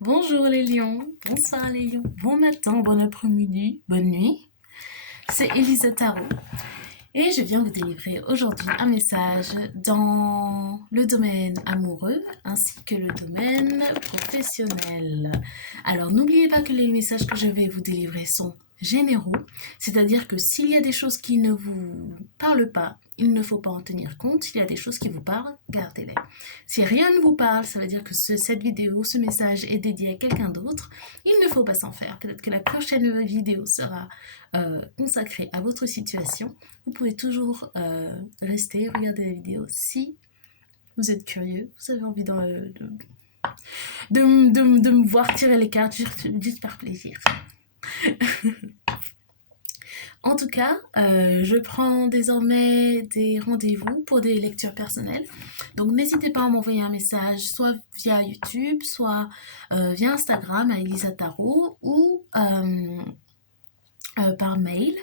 Bonjour les lions, bonsoir les lions, bon matin, bon après-midi, bonne nuit. C'est Elisa Tarot et je viens vous délivrer aujourd'hui un message dans le domaine amoureux ainsi que le domaine professionnel. Alors n'oubliez pas que les messages que je vais vous délivrer sont généraux, c'est-à-dire que s'il y a des choses qui ne vous parlent pas, il ne faut pas en tenir compte. S'il y a des choses qui vous parlent, gardez-les. Si rien ne vous parle, ça veut dire que cette vidéo, ce message est dédié à quelqu'un d'autre. Il ne faut pas s'en faire. Peut-être que la prochaine vidéo sera consacrée à votre situation. Vous pouvez toujours rester, regarder la vidéo si vous êtes curieux, vous avez envie de me voir tirer les cartes juste par plaisir. En tout cas, je prends désormais des rendez-vous pour des lectures personnelles. Donc n'hésitez pas à m'envoyer un message, soit via YouTube, soit via Instagram à Elisa Tarot ou par mail.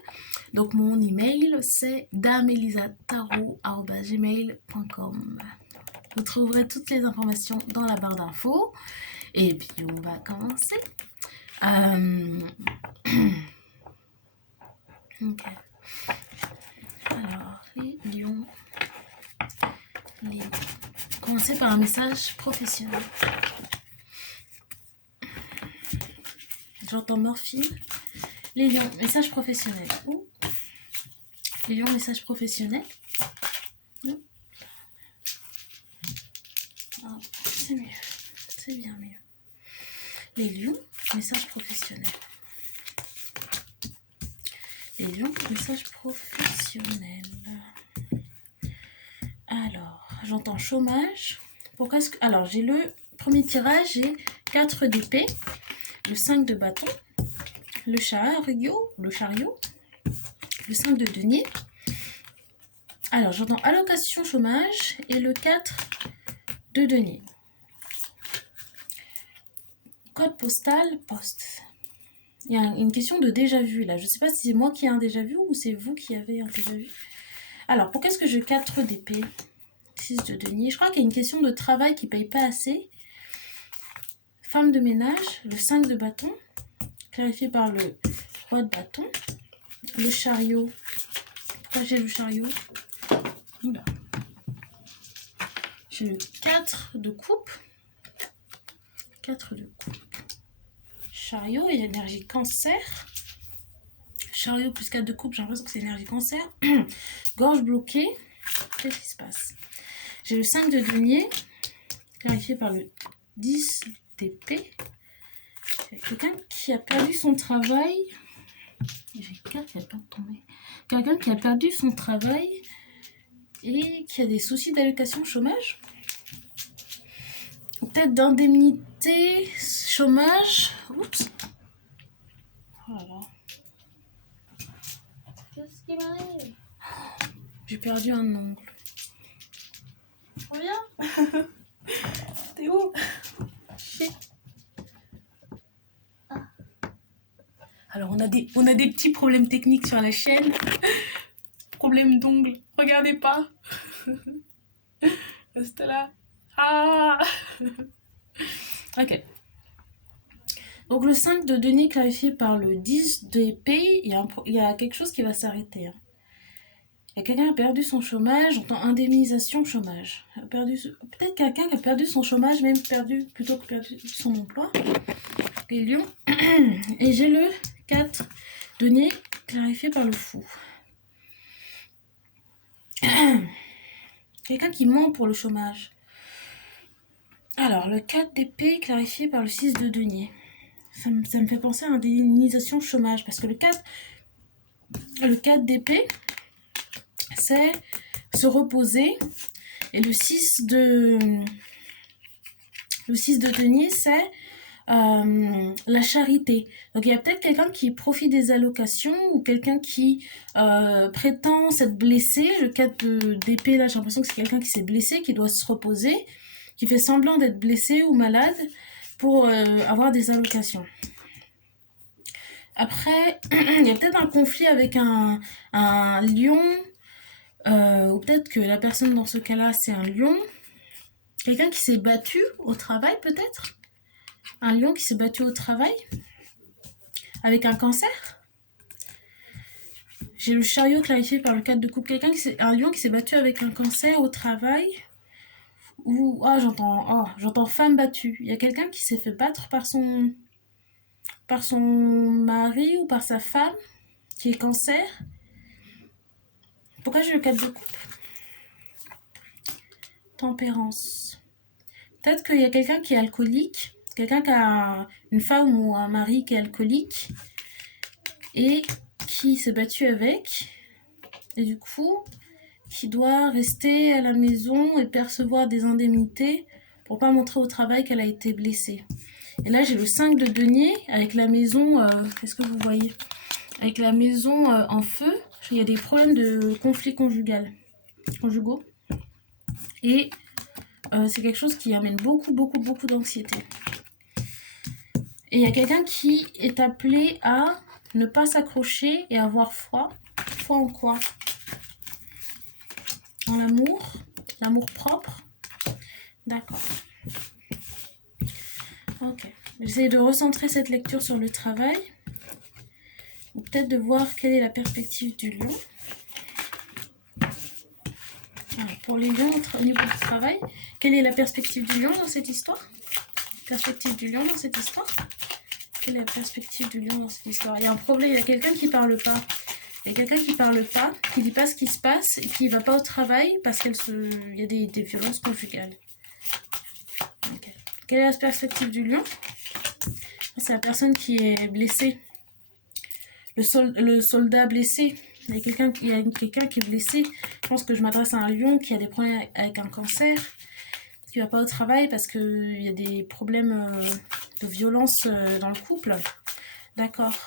Donc mon email c'est dameelisatarot@gmail.com. Vous trouverez toutes les informations dans la barre d'infos. Et puis on va commencer. Ok. Alors, les lions. Commencer par un message professionnel. J'entends morphine. Les lions, message professionnel. Ouh. Les lions, message professionnel. Oh, c'est mieux. C'est bien mieux. Les lions, message professionnel. Les lions, message professionnel. Alors, j'entends chômage. Pourquoi est-ce que... Alors, j'ai le premier tirage, j'ai 4 d'épée, le 5 de bâton, le chariot, le 5 de denier. Alors, j'entends allocation chômage et le 4 de denier. Code postal, poste. Il y a une question de déjà vu là. Je ne sais pas si c'est moi qui ai un déjà vu ou c'est vous qui avez un déjà vu. Alors, pourquoi est-ce que j'ai 4 d'épée, 6 de denier? Je crois qu'il y a une question de travail qui ne paye pas assez. Femme de ménage, le 5 de bâton, clarifié par le roi de bâton. Le chariot. Pourquoi j'ai le chariot? Oula. J'ai le 4 de coupe. 4 de coupe. Chariot et énergie cancer. Chariot plus 4 de coupe, j'ai l'impression que c'est énergie cancer. Gorge bloquée. Qu'est-ce qui se passe? J'ai le 5 de denier, clarifié par le 10 d'épée. Quelqu'un qui a perdu son travail. J'ai 4 qui a pas tombé. Quelqu'un qui a perdu son travail et qui a des soucis d'allocation chômage. Peut-être d'indemnité chômage. Oups. Oh là là. Qu'est-ce qui m'arrive? J'ai perdu un ongle. Reviens. T'es où? Ah. Alors on a des petits problèmes techniques sur la chaîne. Problème d'ongle. Regardez pas. Reste là. Ah. Ok. Donc le 5 de denier clarifié par le 10 d'épée, il y a quelque chose qui va s'arrêter. Hein. Il y a quelqu'un qui a perdu son chômage, j'entends indemnisation chômage. Peut-être quelqu'un qui a perdu son chômage, même plutôt que perdu son emploi. Les lions. Et j'ai le 4 denier clarifié par le fou. Quelqu'un qui ment pour le chômage. Alors, le 4 d'épée clarifié par le 6 de denier. Ça me fait penser à indemnisation chômage, parce que le 4 d'épée, c'est se reposer, et le 6 de denier, c'est la charité. Donc il y a peut-être quelqu'un qui profite des allocations ou quelqu'un qui prétend s'être blessé. Le 4 d'épée, là, j'ai l'impression que c'est quelqu'un qui s'est blessé, qui doit se reposer, qui fait semblant d'être blessé ou malade pour avoir des allocations. Après, il y a peut-être un conflit avec un lion, ou peut-être que la personne dans ce cas-là, c'est un lion. Quelqu'un qui s'est battu au travail, peut-être. un lion qui s'est battu au travail avec un cancer. J'ai le chariot clarifié par le cadre de couple. Un lion qui s'est battu avec un cancer au travail. Ou j'entends femme battue. Il y a quelqu'un qui s'est fait battre par son mari ou par sa femme qui est cancer. Pourquoi j'ai le cadre de couple? Tempérance. Peut-être qu'il y a quelqu'un qui est alcoolique, quelqu'un qui a une femme ou un mari qui est alcoolique et qui s'est battu avec, et du coup, qui doit rester à la maison et percevoir des indemnités pour pas montrer au travail qu'elle a été blessée. Et là, j'ai le 5 de denier avec la maison, qu'est-ce que vous voyez? Avec la maison en feu, il y a des problèmes de conflits conjugaux. Et c'est quelque chose qui amène beaucoup d'anxiété. Et il y a quelqu'un qui est appelé à ne pas s'accrocher et avoir foi. Foi en quoi? En l'amour propre. D'accord. Ok. J'essaie de recentrer cette lecture sur le travail. Ou peut-être de voir quelle est la perspective du lion. Alors, pour les lions au niveau du travail, quelle est la perspective du lion dans cette histoire? Perspective du lion dans cette histoire? Quelle est la perspective du lion dans cette histoire? Il y a un problème, il y a quelqu'un qui parle pas. Il y a quelqu'un qui parle pas, qui dit pas ce qui se passe et qui va pas au travail parce qu'il y a des violences conjugales. Okay. Quelle est la perspective du lion? C'est la personne qui est blessée. Le soldat blessé. Il y a quelqu'un qui est blessé. Je pense que je m'adresse à un lion qui a des problèmes avec un cancer, qui va pas au travail parce qu'il y a des problèmes de violence dans le couple. D'accord.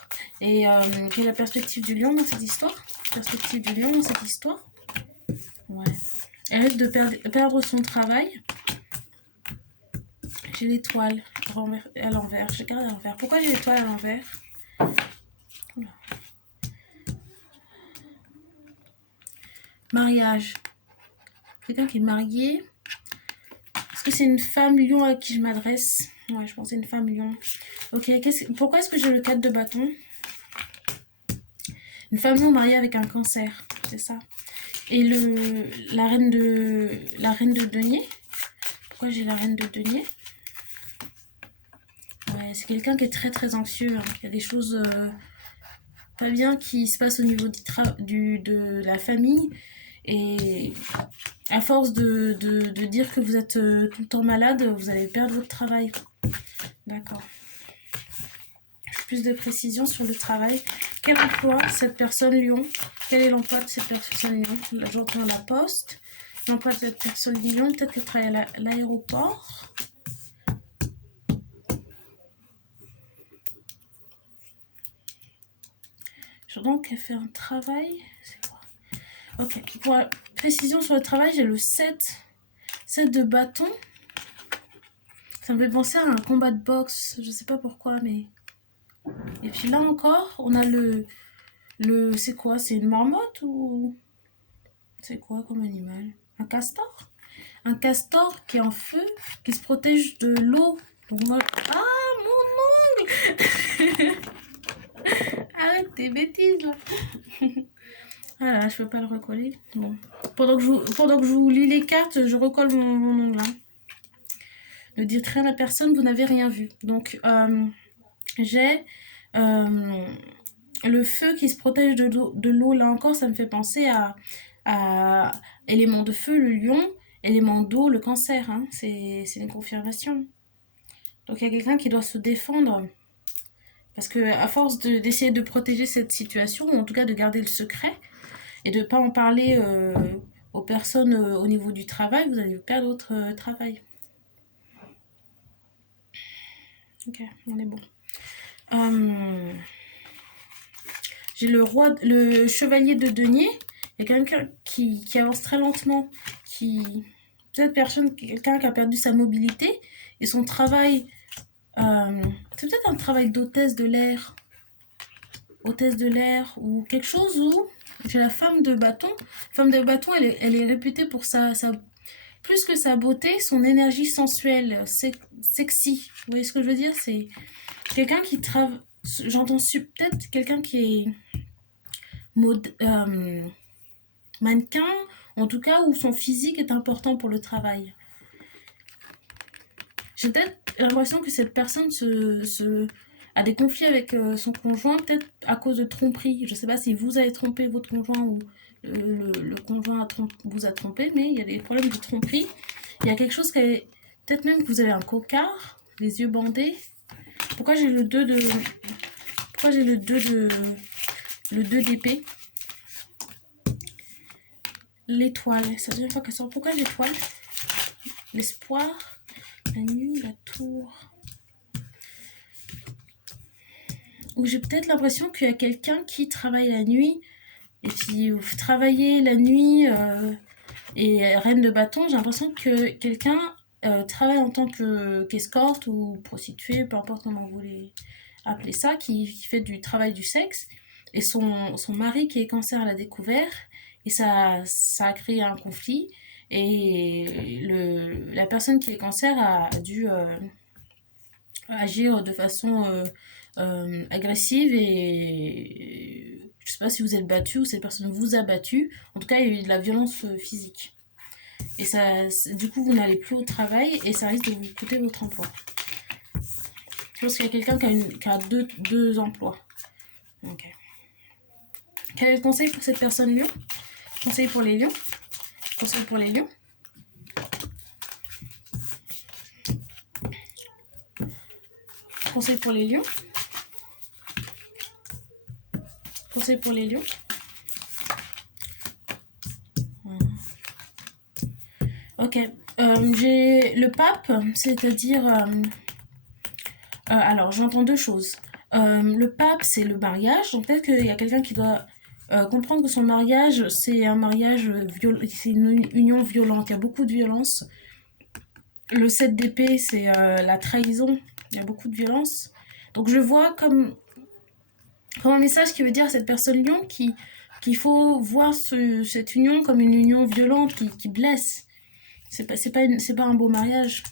Et quelle est la perspective du lion dans cette histoire? Perspective du lion dans cette histoire? Ouais. Elle risque de perdre son travail. J'ai l'étoile à l'envers. Je garde à l'envers. Pourquoi j'ai l'étoile à l'envers? Mariage. Quelqu'un qui est marié. Est-ce que c'est une femme lion à qui je m'adresse? Ouais, je pense que c'est une femme lion. Ok, pourquoi est-ce que j'ai le 4 de bâton? Une femme lion mariée avec un cancer, c'est ça. Et la reine de denier. Pourquoi j'ai la reine de denier? Ouais, c'est quelqu'un qui est très anxieux. Hein. Il y a des choses pas bien qui se passent au niveau de la famille. Et à force de dire que vous êtes tout le temps malade, vous allez perdre votre travail. D'accord. Plus de précision sur le travail. Quel emploi cette personne lion? Quel est l'emploi de cette personne lion? J'entends la poste. L'emploi de cette personne lion, peut-être qu'elle travaille à l'aéroport. J'entends qu'elle fait un travail. C'est quoi? Ok. Pour la précision sur le travail, j'ai le 7. 7 de bâton. Ça me fait penser à un combat de boxe. Je sais pas pourquoi, mais... Et puis là encore, on a le c'est quoi? C'est une marmotte ou... C'est quoi comme animal? Un castor? Un castor qui est en feu, qui se protège de l'eau. Donc moi... Ah, mon ongle. Arrête tes bêtises, là. Ah là, je peux pas le recoller. Bon. Pendant que je vous lis les cartes, je recolle mon ongle. Hein. Ne dites rien à personne, vous n'avez rien vu. Donc, j'ai le feu qui se protège de l'eau. Là encore, ça me fait penser à élément de feu, le lion, élément d'eau, le cancer. Hein. C'est une confirmation. Donc, il y a quelqu'un qui doit se défendre. Parce que à force d'essayer de protéger cette situation, ou en tout cas de garder le secret, et de ne pas en parler aux personnes au niveau du travail, vous allez perdre votre travail. Ok, on est bon. J'ai le chevalier de denier. Il y a quelqu'un qui avance très lentement, quelqu'un qui a perdu sa mobilité et son travail. C'est peut-être un travail d'hôtesse de l'air. Hôtesse de l'air ou quelque chose où j'ai la femme de bâton. Femme de bâton, elle est réputée pour plus que sa beauté, son énergie sensuelle, sexy. Vous voyez ce que je veux dire? C'est quelqu'un qui travaille. J'entends peut-être quelqu'un qui est mannequin, en tout cas, où son physique est important pour le travail. J'ai peut-être l'impression que cette personne a des conflits avec son conjoint, peut-être à cause de tromperie. Je ne sais pas si vous avez trompé votre conjoint ou le conjoint vous a trompé, mais il y a des problèmes de tromperie. Il y a quelque chose qui est... Peut-être même que vous avez un cocard, les yeux bandés. Pourquoi j'ai le 2 de... Pourquoi j'ai le 2 de... Le 2 d'épée? L'étoile. C'est la deuxième fois qu'elle sort. Pourquoi l'étoile? L'espoir. La nuit, la tour. Où j'ai peut-être l'impression qu'il y a quelqu'un qui travaille la nuit. Et puis, vous travaillez la nuit et reine de bâton, j'ai l'impression que quelqu'un travaille en tant qu'escorte ou prostituée, peu importe comment vous voulez appeler ça, qui fait du travail du sexe. Et son mari qui est cancer l'a découvert. Et ça a créé un conflit. Et la personne qui est cancer a dû agir de façon agressive et je sais pas si vous êtes battu ou cette personne vous a battu. En tout cas, il y a eu de la violence physique. Et ça, du coup, vous n'allez plus au travail et ça risque de vous coûter votre emploi. Je pense qu'il y a quelqu'un qui a deux emplois. Ok. Quel est le conseil pour cette personne lion? Conseil pour les lions? Conseil pour les lions? Conseil pour les lions? Conseil pour les lions? Ok. J'ai le pape, c'est-à-dire... alors, j'entends deux choses. Le pape, c'est le mariage. Donc, peut-être qu'il y a quelqu'un qui doit comprendre que son mariage, c'est un mariage c'est une union violente. Il y a beaucoup de violence. Le 7 d'épée, c'est la trahison. Il y a beaucoup de violence. Donc, je vois comme un message qui veut dire à cette personne lion qu'il faut voir cette union comme une union violente qui blesse. C'est pas un beau mariage.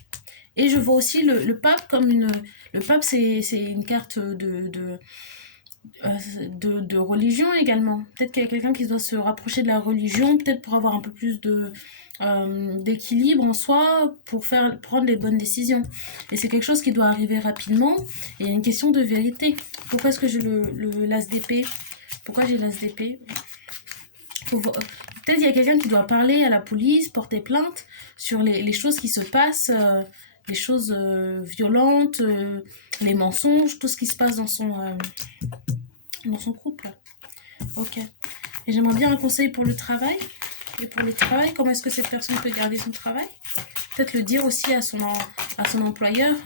Et je vois aussi le pape comme une... Le pape, c'est une carte de religion également. Peut-être qu'il y a quelqu'un qui doit se rapprocher de la religion, peut-être pour avoir un peu plus d'équilibre en soi, pour prendre les bonnes décisions. Et c'est quelque chose qui doit arriver rapidement. Et il y a une question de vérité. Pourquoi est-ce que j'ai l'as d'épée? Pourquoi j'ai l'as d'épée? Peut-être il y a quelqu'un qui doit parler à la police, porter plainte sur les choses qui se passent, les choses violentes, les mensonges, tout ce qui se passe dans son couple. Ok. Et j'aimerais bien un conseil pour le travail. Et pour le travail, comment est-ce que cette personne peut garder son travail? Peut-être le dire aussi à son employeur.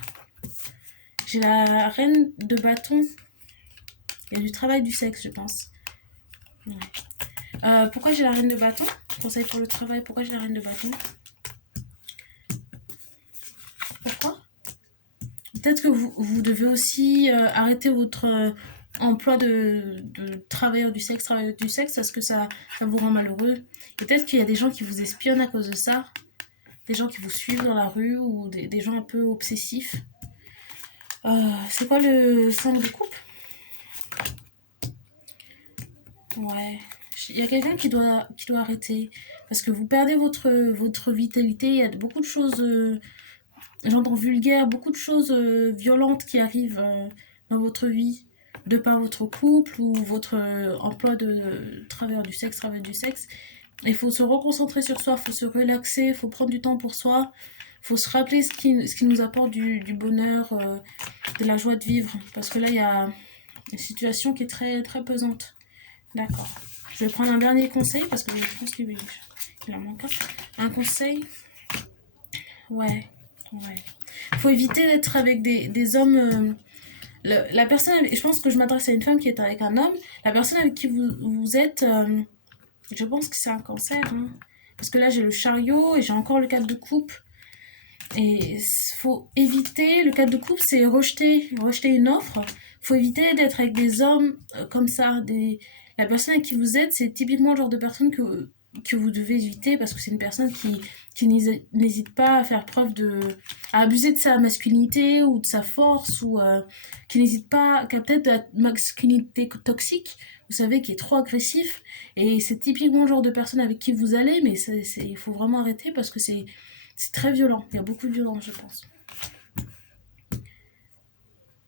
J'ai la reine de bâton. Il y a du travail du sexe, je pense. Ouais. Pourquoi j'ai la reine de bâton? Conseil pour le travail, pourquoi j'ai la reine de bâton? Pourquoi? Peut-être que vous devez aussi arrêter votre emploi de travailleur du sexe, parce que ça vous rend malheureux. Peut-être qu'il y a des gens qui vous espionnent à cause de ça, des gens qui vous suivent dans la rue ou des gens un peu obsessifs. C'est quoi le 5 de coupe? Ouais. Il y a quelqu'un qui doit arrêter. Parce que vous perdez votre vitalité. Il y a beaucoup de choses, j'entends vulgaire, beaucoup de choses violentes qui arrivent dans votre vie. De par votre couple ou votre emploi de travailleur du sexe, Il faut se reconcentrer sur soi, il faut se relaxer, il faut prendre du temps pour soi. Il faut se rappeler ce qui nous apporte du bonheur, de la joie de vivre. Parce que là, il y a une situation qui est très, très pesante. D'accord. Je vais prendre un dernier conseil parce que je pense qu'il en manque un. Un conseil. Ouais. Faut éviter d'être avec des hommes... la personne, je pense que je m'adresse à une femme qui est avec un homme. La personne avec qui vous êtes, je pense que c'est un cancer. Hein. Parce que là, j'ai le chariot et j'ai encore le 4 de coupe. Et faut éviter, le 4 de coupe, c'est rejeter une offre. Faut éviter d'être avec des hommes comme ça. La personne avec qui vous êtes, c'est typiquement le genre de personne que que vous devez éviter parce que c'est une personne qui n'hésite pas à faire preuve à abuser de sa masculinité ou de sa force ou qui n'hésite pas, qui a peut-être de la masculinité toxique, vous savez, qui est trop agressif et c'est typiquement le genre de personne avec qui vous allez, mais il faut vraiment arrêter parce que c'est très violent, il y a beaucoup de violence, je pense.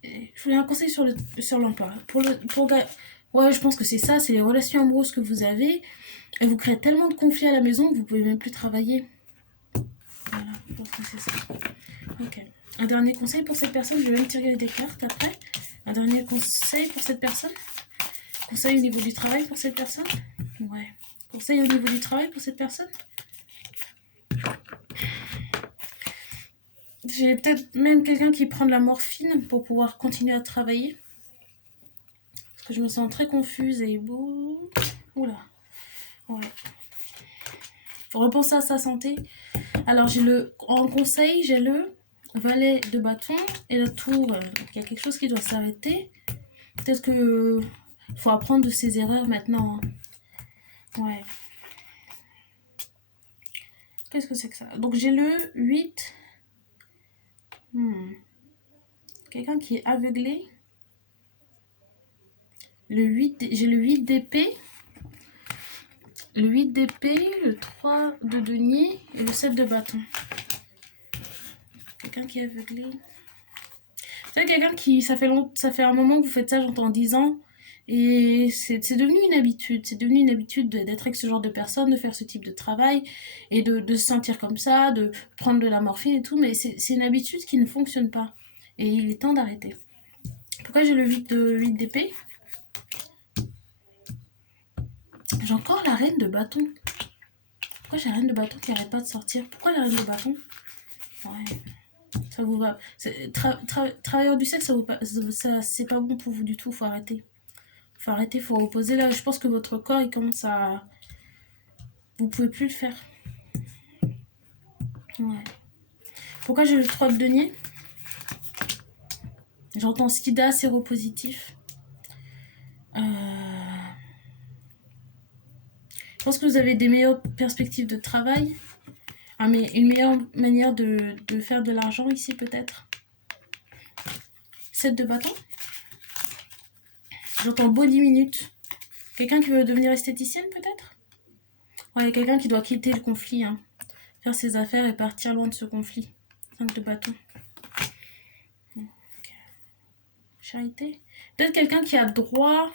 Je voulais un conseil sur l'emploi. Ouais, je pense que c'est ça, c'est les relations amoureuses que vous avez. Et vous créez tellement de conflits à la maison que vous pouvez même plus travailler. Voilà, je pense que c'est ça. Ok. Un dernier conseil pour cette personne, je vais même tirer des cartes après. Un dernier conseil pour cette personne. Conseil au niveau du travail pour cette personne. Ouais. Conseil au niveau du travail pour cette personne. J'ai peut-être même quelqu'un qui prend de la morphine pour pouvoir continuer à travailler. Parce que je me sens très confuse et beau. Oula. Ouais. Faut repenser à sa santé. Alors, en conseil, j'ai le valet de bâton et la tour. Il y a quelque chose qui doit s'arrêter. Peut-être que faut apprendre de ses erreurs maintenant. Hein. Ouais. Qu'est-ce que c'est que ça? Donc, j'ai le 8. Quelqu'un qui est aveuglé. J'ai le 8 d'épée. Le 8 d'épée, le 3 de denier et le 7 de bâton. Quelqu'un qui est aveuglé. C'est quelqu'un qui, ça fait un moment que vous faites ça, j'entends 10 ans. Et c'est devenu une habitude. C'est devenu une habitude d'être avec ce genre de personnes, de faire ce type de travail et de se sentir comme ça, de prendre de la morphine et tout. Mais c'est une habitude qui ne fonctionne pas. Et il est temps d'arrêter. Pourquoi j'ai le 8 d'épée? J'ai encore la reine de bâton. Pourquoi j'ai la reine de bâton qui n'arrête pas de sortir? Pourquoi la reine de bâton? Ouais. Ça vous va. Travailleur du sexe, c'est pas bon pour vous du tout. Faut arrêter. Faut reposer. Là, je pense que votre corps, il commence à... Vous pouvez plus le faire. Ouais. Pourquoi j'ai le 3 de denier? J'entends sida, séropositif. Je pense que vous avez des meilleures perspectives de travail. Ah, mais une meilleure manière de faire de l'argent ici, peut-être. 7 de bâton. J'entends beau 10 minutes. Quelqu'un qui veut devenir esthéticienne, peut-être? Ouais, quelqu'un qui doit quitter le conflit. Hein. Faire ses affaires et partir loin de ce conflit. 5 de bâton. Okay. Charité. Peut-être quelqu'un qui a droit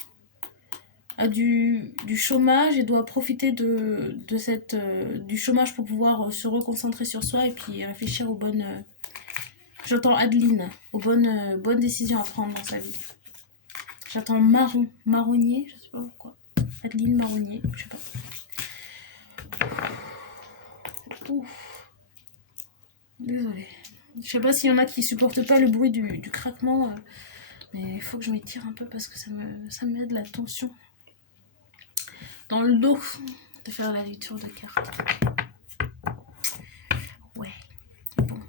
à du chômage et doit profiter du chômage pour pouvoir se reconcentrer sur soi et puis réfléchir aux bonnes... J'entends Adeline, aux bonnes décisions à prendre dans sa vie. J'attends marronnier, je sais pas pourquoi. Adeline marronnier, je sais pas. Ouf. Désolée. Je sais pas s'il y en a qui supportent pas le bruit du craquement, mais il faut que je m'étire un peu parce que ça me met de la tension dans le dos de faire la lecture de cartes. Ouais. Bon.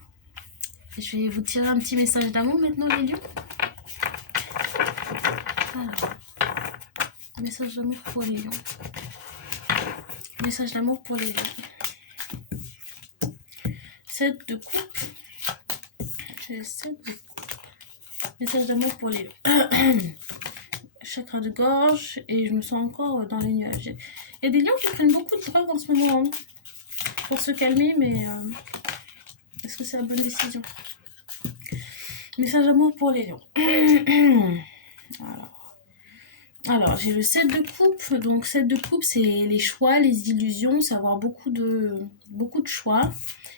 Je vais vous tirer un petit message d'amour maintenant, les lions. Alors. Message d'amour pour les lions. Message d'amour pour les lions. 7 de coupe. J'ai 7 de coupe. Message d'amour pour les lions. Chakra de gorge. Et je me sens encore dans les nuages. Il y a des lions qui prennent beaucoup de drogue en ce moment. Hein, pour se calmer, mais est-ce que c'est la bonne décision? Message d'amour pour les lions. Alors, j'ai le 7 de coupe. Donc, 7 de coupe, c'est les choix, les illusions, c'est avoir beaucoup de choix.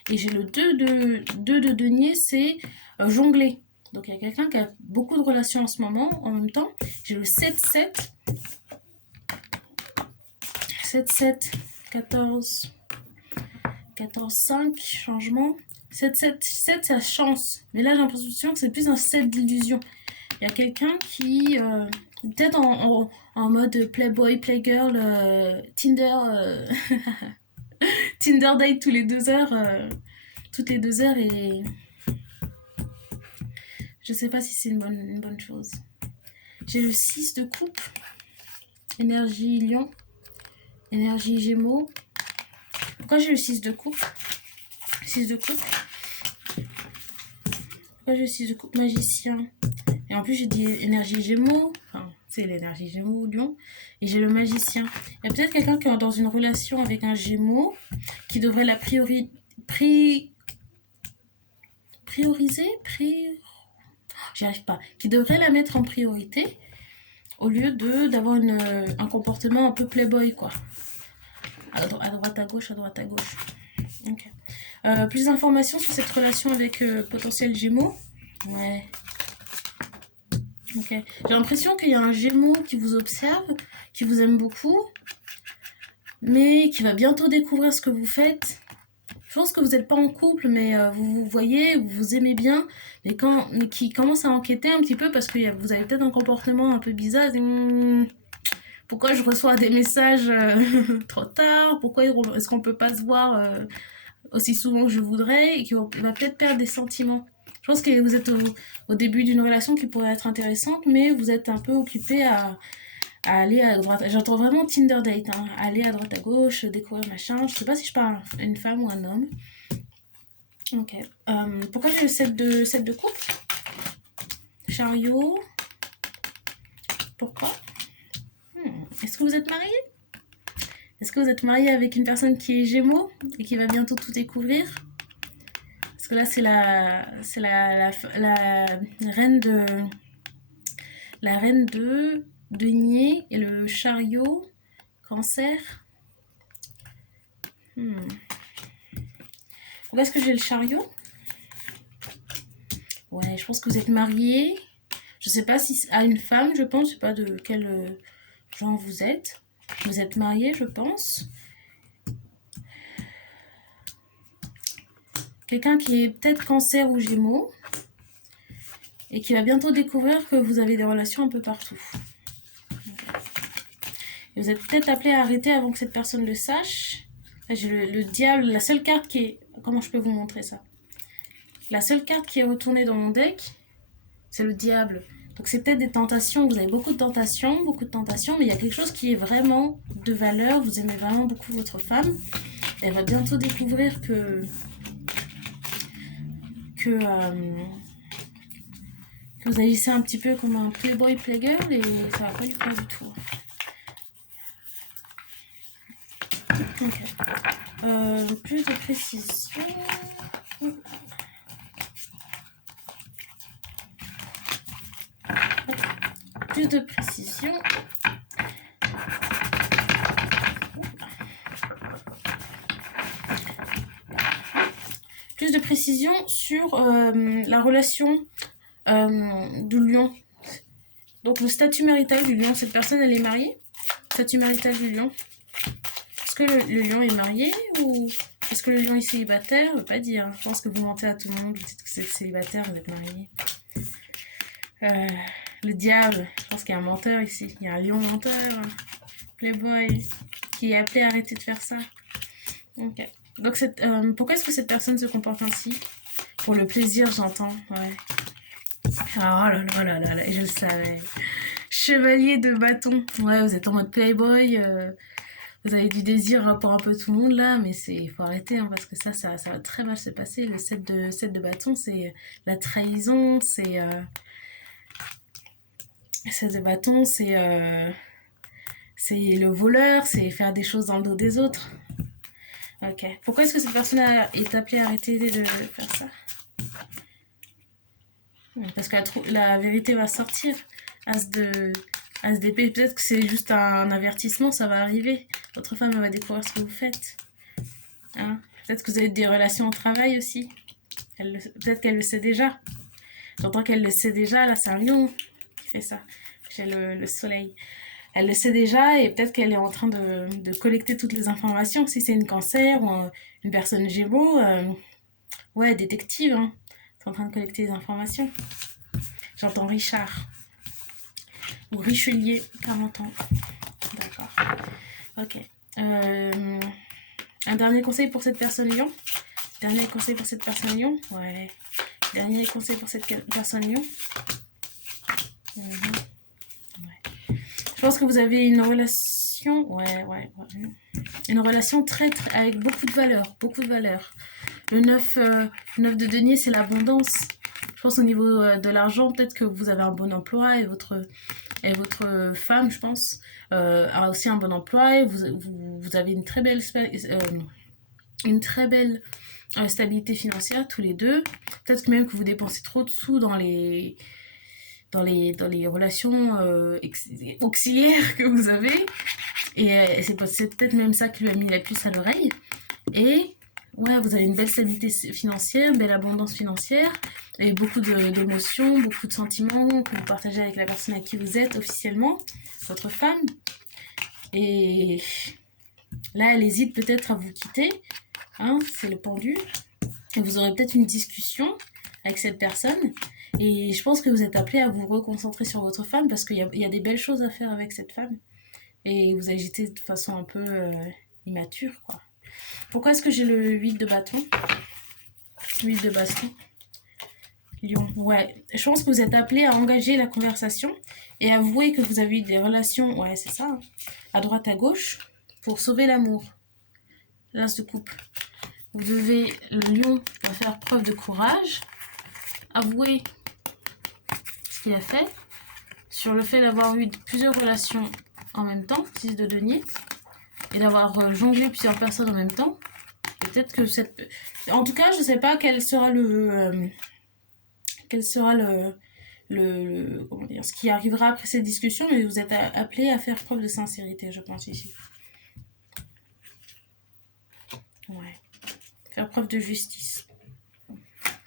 Et j'ai le 2 de denier, c'est jongler. Donc, il y a quelqu'un qui a beaucoup de relations en ce moment, en même temps. J'ai le 7-7. 7-7, 14, 14-5, changement. 7-7, 7, ça chance. Mais là, j'ai l'impression que c'est plus un 7 d'illusion. Il y a quelqu'un qui... peut-être en mode playboy, playgirl, Tinder, Tinder date toutes les 2 heures et je sais pas si c'est une bonne chose. J'ai le 6 de coupe, énergie lion, énergie gémeaux, Pourquoi j'ai le 6 de coupe? 6 de coupe. Pourquoi j'ai le 6 de coupe? Magicien. Et en plus, j'ai dit énergie Gémeaux. Enfin, c'est l'énergie Gémeaux, Lion. Et j'ai le magicien. Il y a peut-être quelqu'un qui est dans une relation avec un Gémeaux qui devrait la prioriser. J'y arrive pas. Qui devrait la mettre en priorité au lieu d'avoir un comportement un peu playboy, quoi. À droite, à gauche, à droite, à gauche. Ok. Plus d'informations sur cette relation avec potentiel Gémeaux. Ouais. Ok. J'ai l'impression qu'il y a un Gémeaux qui vous observe, qui vous aime beaucoup, mais qui va bientôt découvrir ce que vous faites. Je pense que vous n'êtes pas en couple, mais vous vous voyez, vous vous aimez bien, mais qui commence à enquêter un petit peu parce que vous avez peut-être un comportement un peu bizarre. Pourquoi je reçois des messages trop tard? Pourquoi est-ce qu'on peut pas se voir aussi souvent que je voudrais? Et qui va peut-être perdre des sentiments. Je pense que vous êtes au début d'une relation qui pourrait être intéressante, mais vous êtes un peu occupé à aller à droite. J'entends vraiment Tinder date, hein. Aller à droite à gauche, découvrir machin. Je sais pas si je parle à une femme ou un homme. Ok. Pourquoi j'ai le 7 de coupe? Chariot. Pourquoi? Est-ce que vous êtes marié? Est-ce que vous êtes marié avec une personne qui est Gémeaux et qui va bientôt tout découvrir? Parce que là, c'est la reine de... La reine de denier et le chariot, cancer. Pourquoi est-ce que j'ai le chariot? Ouais, je pense que vous êtes marié. Je sais pas si à une femme, je pense. Je sais pas de quel genre vous êtes. Vous êtes marié, je pense. Quelqu'un qui est peut-être cancer ou gémeaux. Et qui va bientôt découvrir que vous avez des relations un peu partout. Et vous êtes peut-être appelé à arrêter avant que cette personne le sache. Là, j'ai le diable, la seule carte qui est... Comment je peux vous montrer ça? La seule carte qui est retournée dans mon deck, c'est le diable. Donc c'est peut-être des tentations, vous avez beaucoup de tentations, mais il y a quelque chose qui est vraiment de valeur. Vous aimez vraiment beaucoup votre femme. Elle va bientôt découvrir que vous agissez un petit peu comme un playboy playgirl et ça va pas lui plaire du tout. Ok. Plus de précision. Plus de précision. Plus de précision sur la relation du lion. Donc le statut marital du lion, cette personne elle est mariée? Statut marital du lion. Est-ce que le lion est marié ou est-ce que le lion est célibataire? Je ne veux pas dire. Je pense que vous mentez à tout le monde. Vous dites que c'est célibataire, vous êtes marié. Le diable. Je pense qu'il y a un menteur ici. Il y a un lion menteur. Playboy. Qui est appelé à arrêter de faire ça. Ok. Donc pourquoi est-ce que cette personne se comporte ainsi? Pour le plaisir, j'entends. Ouais. Oh là là, je le savais. Chevalier de bâton. Ouais, vous êtes en mode playboy. Vous avez du désir pour un peu tout le monde là, mais il faut arrêter hein, parce que ça va très mal se passer. Le 7 de bâton, c'est la trahison, c'est... 7 de bâton, c'est le voleur, c'est faire des choses dans le dos des autres. Ok. Pourquoi est-ce que cette personne est appelée à arrêter de faire ça? Parce que la vérité va sortir. As d'épée, peut-être que c'est juste un avertissement, ça va arriver. Votre femme elle va découvrir ce que vous faites. Hein? Peut-être que vous avez des relations au travail aussi. Peut-être qu'elle le sait déjà. J'entends qu'elle le sait déjà, là c'est un lion qui fait ça. J'ai le soleil. Elle le sait déjà et peut-être qu'elle est en train de collecter toutes les informations. Si c'est une cancer ou une personne gémeaux, ouais, détective, hein. C'est en train de collecter les informations. J'entends Richard. Ou Richelieu, 40 ans. D'accord. Ok. Un dernier conseil pour cette personne lion? Dernier conseil pour cette personne lion? Ouais. Dernier conseil pour cette personne lion? Ouais. Je pense que vous avez une relation relation, ouais. Une relation avec beaucoup de valeur, beaucoup de valeur. Le 9 de denier, c'est l'abondance. Je pense au niveau de l'argent, peut-être que vous avez un bon emploi et votre femme, je pense, a aussi un bon emploi et vous avez une très belle stabilité financière tous les deux. Peut-être même que vous dépensez trop de sous dans les relations auxiliaires que vous avez. Et c'est peut-être même ça qui lui a mis la puce à l'oreille. Et ouais, vous avez une belle stabilité financière, une belle abondance financière, et beaucoup d'émotions, beaucoup de sentiments que vous partagez avec la personne à qui vous êtes officiellement, votre femme. Et là, elle hésite peut-être à vous quitter, hein, c'est le pendu. Et vous aurez peut-être une discussion avec cette personne. Et je pense que vous êtes appelé à vous reconcentrer sur votre femme parce qu'il y a des belles choses à faire avec cette femme. Et vous agitez de façon un peu immature, quoi. Pourquoi est-ce que j'ai le 8 de bâton? 8 de baston. Lion, ouais. Je pense que vous êtes appelé à engager la conversation et avouer que vous avez eu des relations, ouais, c'est ça, hein, à droite, à gauche, pour sauver l'amour. L'as de coupe. Vous devez, le lion va faire preuve de courage, avouer ce qu'il a fait, sur le fait d'avoir eu plusieurs relations en même temps, 6 de denier, et d'avoir jonglé plusieurs personnes en même temps. Peut-être que cette... En tout cas, je ne sais pas quel sera comment dire, ce qui arrivera après cette discussion, mais vous êtes appelé à faire preuve de sincérité, je pense, ici. Ouais. Faire preuve de justice.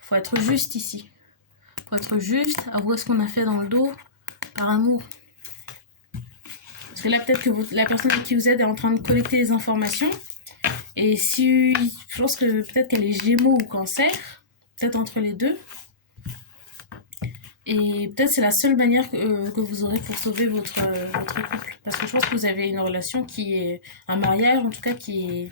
Faut être juste ici. Faut être juste, avouer ce qu'on a fait dans le dos, par amour. Parce que là, peut-être que la personne avec qui vous êtes est en train de collecter les informations. Et si je pense que peut-être qu'elle est Gémeaux ou Cancer, peut-être entre les deux. Et peut-être c'est la seule manière que vous aurez pour sauver votre couple. Parce que je pense que vous avez une relation qui est un mariage, en tout cas c'est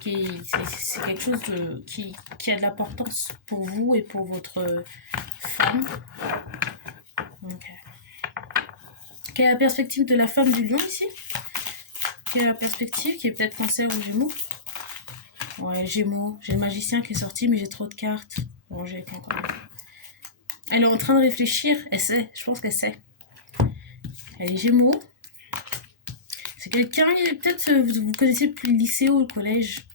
quelque chose qui a de l'importance pour vous et pour votre femme. Donc, quelle est la perspective de la femme du lion ici? Quelle est la perspective qui est peut-être Cancer ou Gémeaux? Ouais, Gémeaux. J'ai le magicien qui est sorti, mais j'ai trop de cartes. Bon, j'ai pas encore. Elle est en train de réfléchir. Elle sait. Je pense qu'elle sait. Elle est Gémeaux. C'est quelqu'un, peut-être vous connaissez depuis le lycée ou le collège.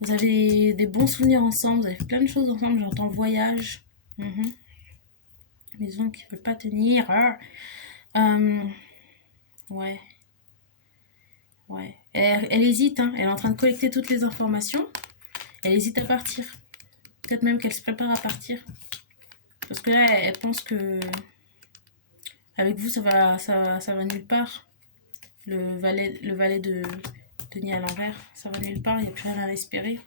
Vous avez des bons souvenirs ensemble. Vous avez fait plein de choses ensemble. J'entends voyage. Maison qui ne peut pas tenir. Ouais. Ouais. Elle hésite. Hein. Elle est en train de collecter toutes les informations. Elle hésite à partir. Peut-être même qu'elle se prépare à partir. Parce que là, elle pense que avec vous, ça va nulle part. Le valet de denier à l'envers, ça va nulle part. Il n'y a plus rien à espérer.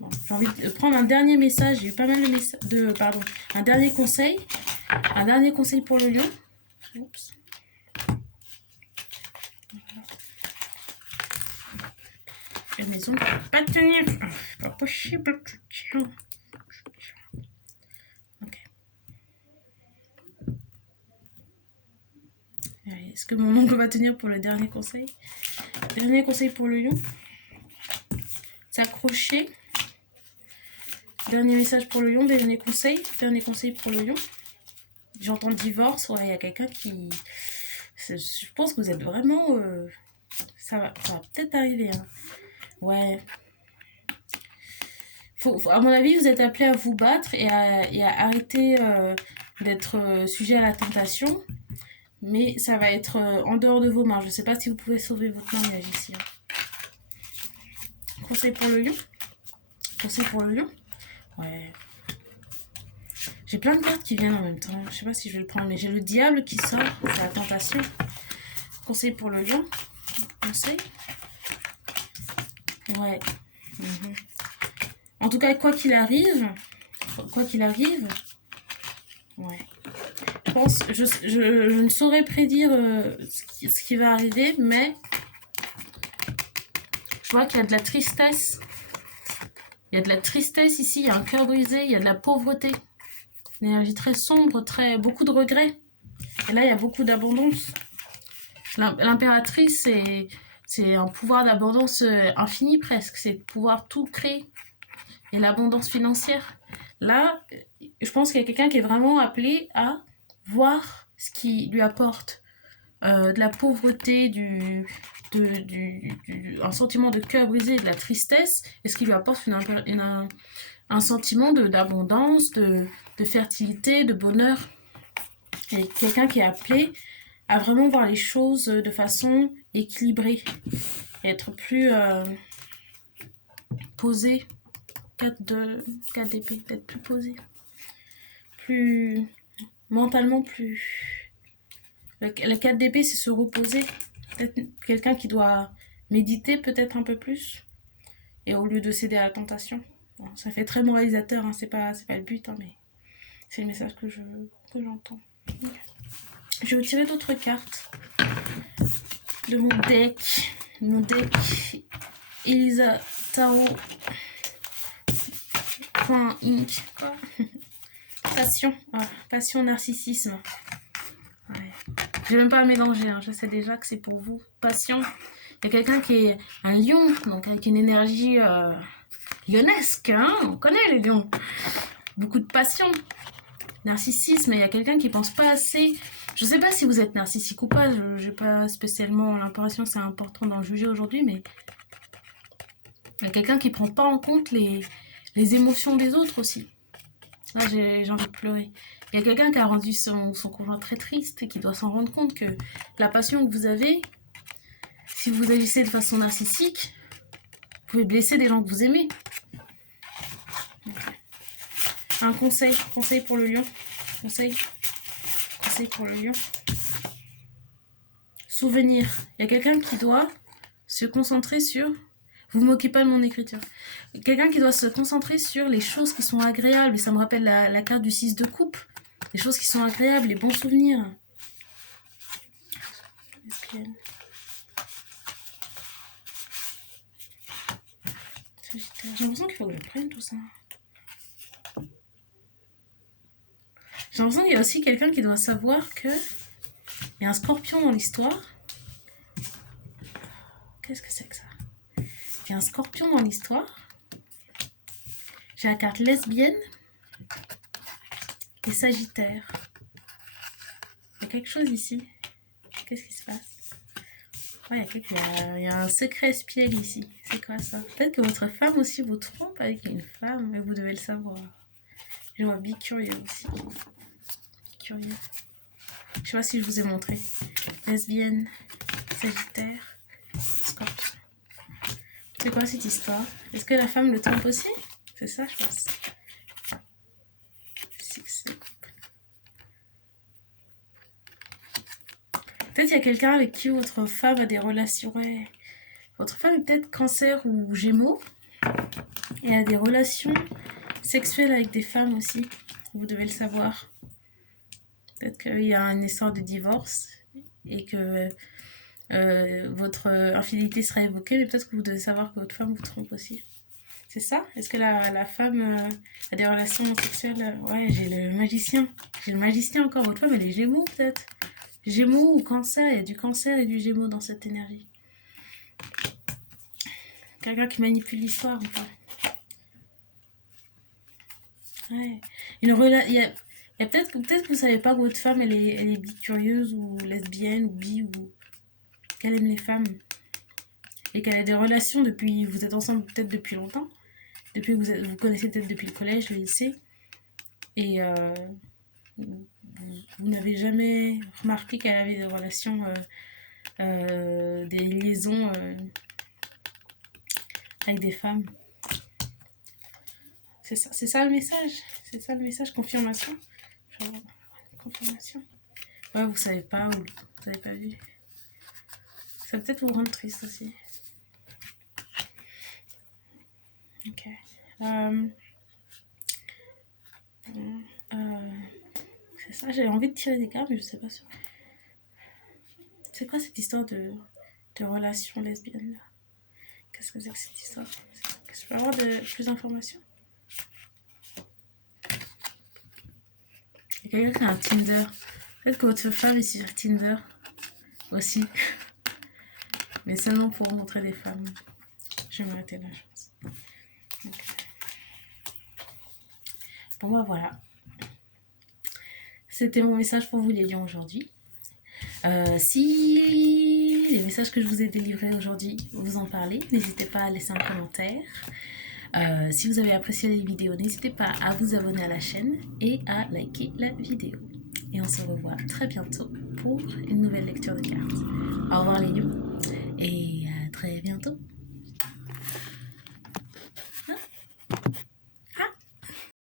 Bon, j'ai envie de prendre un dernier message. J'ai eu pas mal de messages. Un dernier conseil. Un dernier conseil pour le lion. Oups. La maison ne peut pas tenir. C'est pas possible. Est-ce que mon oncle va tenir pour le dernier conseil? Dernier conseil pour le lion. S'accrocher. Dernier message pour le lion. Dernier conseil pour le lion. J'entends divorce. Ouais, il y a quelqu'un qui... Je pense que vous êtes vraiment... ça va peut-être arriver. Hein. Ouais. À mon avis, vous êtes appelé à vous battre et à arrêter d'être sujet à la tentation. Mais ça va être en dehors de vos mains. Je ne sais pas si vous pouvez sauver votre mariage ici. Conseil pour le lion. Conseil pour le lion. Ouais. J'ai plein de cartes qui viennent en même temps. Je ne sais pas si je vais le prendre. Mais j'ai le diable qui sort. C'est la tentation. Conseil pour le lion. Conseil. Ouais. En tout cas, quoi qu'il arrive. Ouais. Je ne saurais prédire ce qui va arriver, mais je vois qu'il y a de la tristesse. Il y a de la tristesse ici, il y a un cœur brisé, il y a de la pauvreté. Une énergie très sombre, beaucoup de regrets. Et là, il y a beaucoup d'abondance. L'impératrice, c'est un pouvoir d'abondance infini presque. C'est de pouvoir tout créer. Et l'abondance financière. Là, je pense qu'il y a quelqu'un qui est vraiment appelé à voir ce qui lui apporte de la pauvreté, un sentiment de cœur brisé, de la tristesse, et ce qui lui apporte un sentiment d'abondance, de fertilité, de bonheur. Il y a quelqu'un qui est appelé à vraiment voir les choses de façon équilibrée et être plus posé. 4 d'épée, d'être plus posé. Plus mentalement plus... Le 4 d'épée, c'est se reposer. Peut-être quelqu'un qui doit méditer peut-être un peu plus. Et au lieu de céder à la tentation. Bon, ça fait très moralisateur, hein, c'est pas le but, hein, mais c'est le message que j'entends. Je vais vous tirer d'autres cartes de mon deck. Mon deck Elisa Tarot. Inc. Quoi. Passion. Ah, passion, narcissisme. Ouais. Je vais même pas à mélanger, hein. Je sais déjà que c'est pour vous. Passion. Il y a quelqu'un qui est un lion, donc avec une énergie lionesque, hein. On connaît les lions. Beaucoup de passion. Narcissisme, il y a quelqu'un qui pense pas assez. Je sais pas si vous êtes narcissique ou pas, j'ai pas spécialement l'impression que c'est important d'en juger aujourd'hui, mais il y a quelqu'un qui prend pas en compte les émotions des autres aussi. Là, j'ai envie de pleurer. Il y a quelqu'un qui a rendu son conjoint très triste et qui doit s'en rendre compte que la passion que vous avez, si vous agissez de façon narcissique, vous pouvez blesser des gens que vous aimez. Okay. Un conseil pour le lion. Conseil pour le lion. Souvenir. Il y a quelqu'un qui doit se concentrer sur... Vous ne moquez pas de mon écriture. Quelqu'un qui doit se concentrer sur les choses qui sont agréables. Et ça me rappelle la carte du 6 de coupe. Les choses qui sont agréables, les bons souvenirs. J'ai l'impression qu'il faut que je prenne tout ça. J'ai l'impression qu'il y a aussi quelqu'un qui doit savoir que il y a un scorpion dans l'histoire. Qu'est-ce que c'est que ça? Il y a un scorpion dans l'histoire. J'ai la carte lesbienne et sagittaire. Il y a quelque chose ici. Qu'est-ce qui se passe? Ouais, il y a un secret espiègle ici. C'est quoi ça? Peut-être que votre femme aussi vous trompe avec une femme, mais vous devez le savoir. Je vois bicurieux aussi. Bicurieux. Je sais pas si je vous ai montré. Lesbienne, sagittaire, scorpion. C'est quoi cette histoire? Est-ce que la femme le trompe aussi? C'est ça, je pense. Peut-être qu'il y a quelqu'un avec qui votre femme a des relations. Ouais. Votre femme est peut-être cancer ou gémeaux. Et elle a des relations sexuelles avec des femmes aussi. Vous devez le savoir. Peut-être qu'il y a une histoire de divorce et que votre infidélité sera évoquée, mais peut-être que vous devez savoir que votre femme vous trompe aussi. C'est ça? Est-ce que la femme a des relations sexuelles? Ouais, j'ai le magicien. J'ai le magicien encore. Votre femme, elle est gémeaux peut-être? Gémeaux ou cancer? Il y a du cancer et du gémeaux dans cette énergie. Quelqu'un qui manipule l'histoire ou pas? Ouais. Il y a peut-être que vous savez pas que votre femme elle est bicurieuse ou lesbienne ou bi ou qu'elle aime les femmes et qu'elle a des relations depuis, vous êtes ensemble peut-être depuis longtemps, depuis que vous connaissez peut-être depuis le collège, le lycée, et vous n'avez jamais remarqué qu'elle avait des relations, des liaisons avec des femmes. C'est ça le message. C'est ça le message. Confirmation. Confirmation. Ouais, vous savez pas, ou vous avez pas vu. Ça peut-être vous rendre triste aussi. Ok. C'est ça, j'avais envie de tirer des cartes, mais je sais pas sûr. C'est quoi cette histoire de relation lesbienne là? Qu'est-ce que c'est que cette histoire? Est-ce que je peux avoir plus d'informations? Il y a quelqu'un qui a un Tinder. Peut-être que votre femme est sur Tinder. aussi. Mais seulement pour montrer des femmes. Je vais m'arrêter là, je pense. Donc, bon bah voilà. C'était mon message pour vous les lions aujourd'hui. Si les messages que je vous ai délivrés aujourd'hui vous en parlez, n'hésitez pas à laisser un commentaire. Si vous avez apprécié la vidéo, n'hésitez pas à vous abonner à la chaîne et à liker la vidéo. Et on se revoit très bientôt pour une nouvelle lecture de cartes. Au revoir les lions et